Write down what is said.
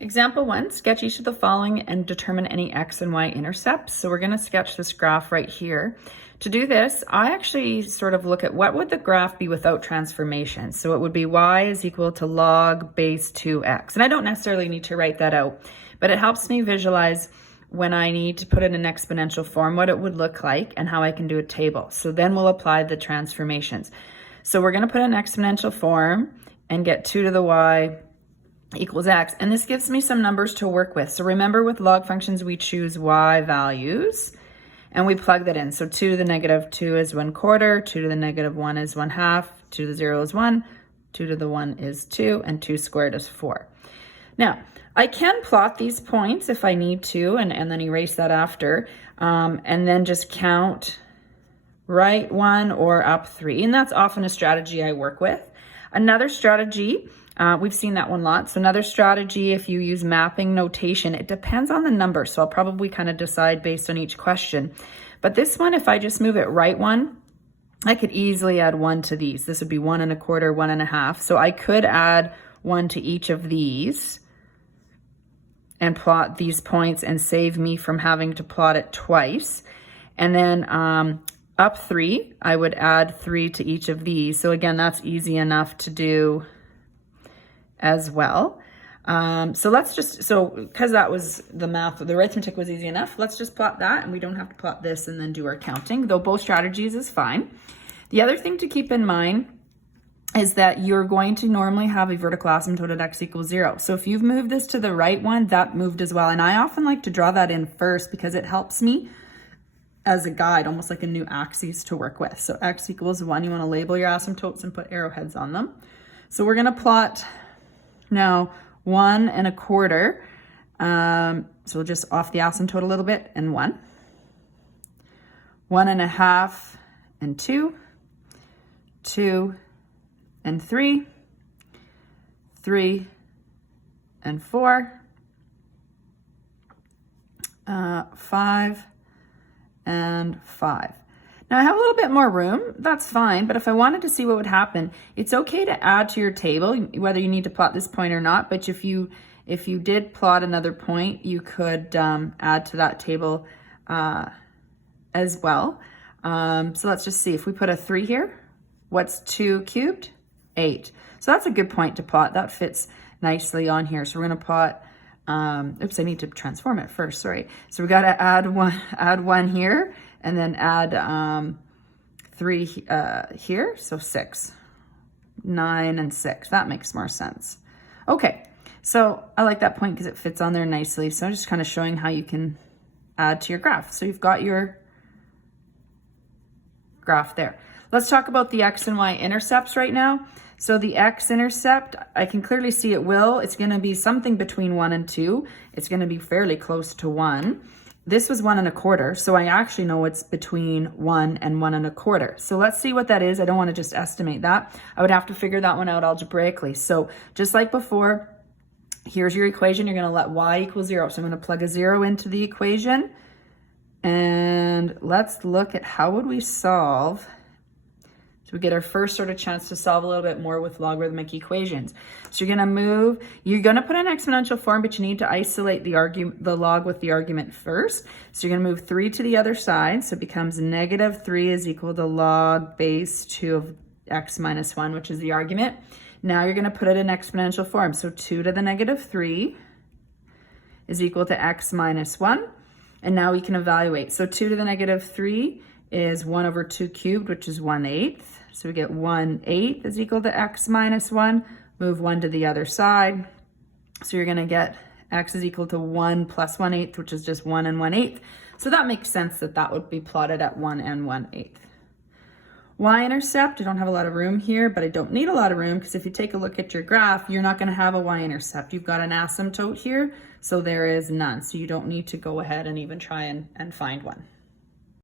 Example 1, sketch each of the following and determine any x and y intercepts. So we're going to sketch this graph right here. To do this, I actually sort of look at what would the graph be without transformation. So it would be y is equal to log base 2x. And I don't necessarily need to write that out, but it helps me visualize when I need to put it in exponential form, what it would look like and how I can do a table. So then we'll apply the transformations. So we're going to put in exponential form and get 2 to the y equals x. And this gives me some numbers to work with. So remember, with log functions, we choose y values and we plug that in. So 2 to the negative 2 is 1/4, 2 to the negative 1 is 1/2, 2 to the 0 is 1, 2 to the 1 is 2, and 2 squared is 4. Now, I can plot these points if I need to, and then erase that after, and then just count right 1 or up 3. And that's often a strategy I work with. Another strategy, we've seen that one lot. So another strategy, if you use mapping notation, it depends on the number. So I'll probably kind of decide based on each question. But this one, if I just move it right 1, I could easily add 1 to these. This would be 1 1/4, 1 1/2. So I could add 1 to each of these and plot these points and save me from having to plot it twice. And then up 3, I would add 3 to each of these. So again, that's easy enough to do as well. So let's just, because that was the math, the arithmetic was easy enough, let's just plot that and we don't have to plot this and then do our counting, though both strategies is fine. The other thing to keep in mind is that you're going to normally have a vertical asymptote at x equals 0. So if you've moved this to the right one, that moved as well. And I often like to draw that in first because it helps me as a guide, almost like a new axis to work with. So x equals 1, you want to label your asymptotes and put arrowheads on them. So we're going to plot now 1 1/4. So we'll just off the asymptote a little bit, and 1. 1 1/2 and 2. 2 and 3. 3 and 4. 5 and 5. Now I have a little bit more room, that's fine, but if I wanted to see what would happen, it's okay to add to your table, whether you need to plot this point or not, but if you did plot another point, you could add to that table as well. So let's just see, if we put a 3 here, what's 2 cubed? 8. So that's a good point to plot, that fits nicely on here. So we're gonna plot, oops, I need to transform it first, sorry. So we gotta add one here, and then add 3 here, so 6, 9, and 6. That makes more sense. Okay, so I like that point because it fits on there nicely. So I'm just kind of showing how you can add to your graph. So you've got your graph there. Let's talk about the x and y intercepts right now. So the x-intercept, I can clearly see it's going to be something between 1 and 2. It's going to be fairly close to 1. This was 1 1/4, so I actually know it's between 1 and 1 1/4. So let's see what that is. I don't want to just estimate that. I would have to figure that one out algebraically. So just like before, here's your equation. You're going to let y equal 0. So I'm going to plug a 0 into the equation. And let's look at how would we solve. So we get our first sort of chance to solve a little bit more with logarithmic equations. So you're going to put an exponential form, but you need to isolate the log with the argument first. So you're going to move 3 to the other side. So it becomes -3 is equal to log base 2 of x minus 1, which is the argument. Now you're going to put it in exponential form. So 2 to the -3 is equal to x minus 1. And now we can evaluate. So 2 to the -3 is 1 over 2 cubed, which is 1/8. So we get 1/8 is equal to x minus 1. Move 1 to the other side. So you're going to get x is equal to 1 plus 1/8, which is just 1 and 1/8. So that makes sense that would be plotted at 1 and 1/8. Y-intercept, I don't have a lot of room here, but I don't need a lot of room because if you take a look at your graph, you're not going to have a y-intercept. You've got an asymptote here, so there is none. So you don't need to go ahead and even try and find one.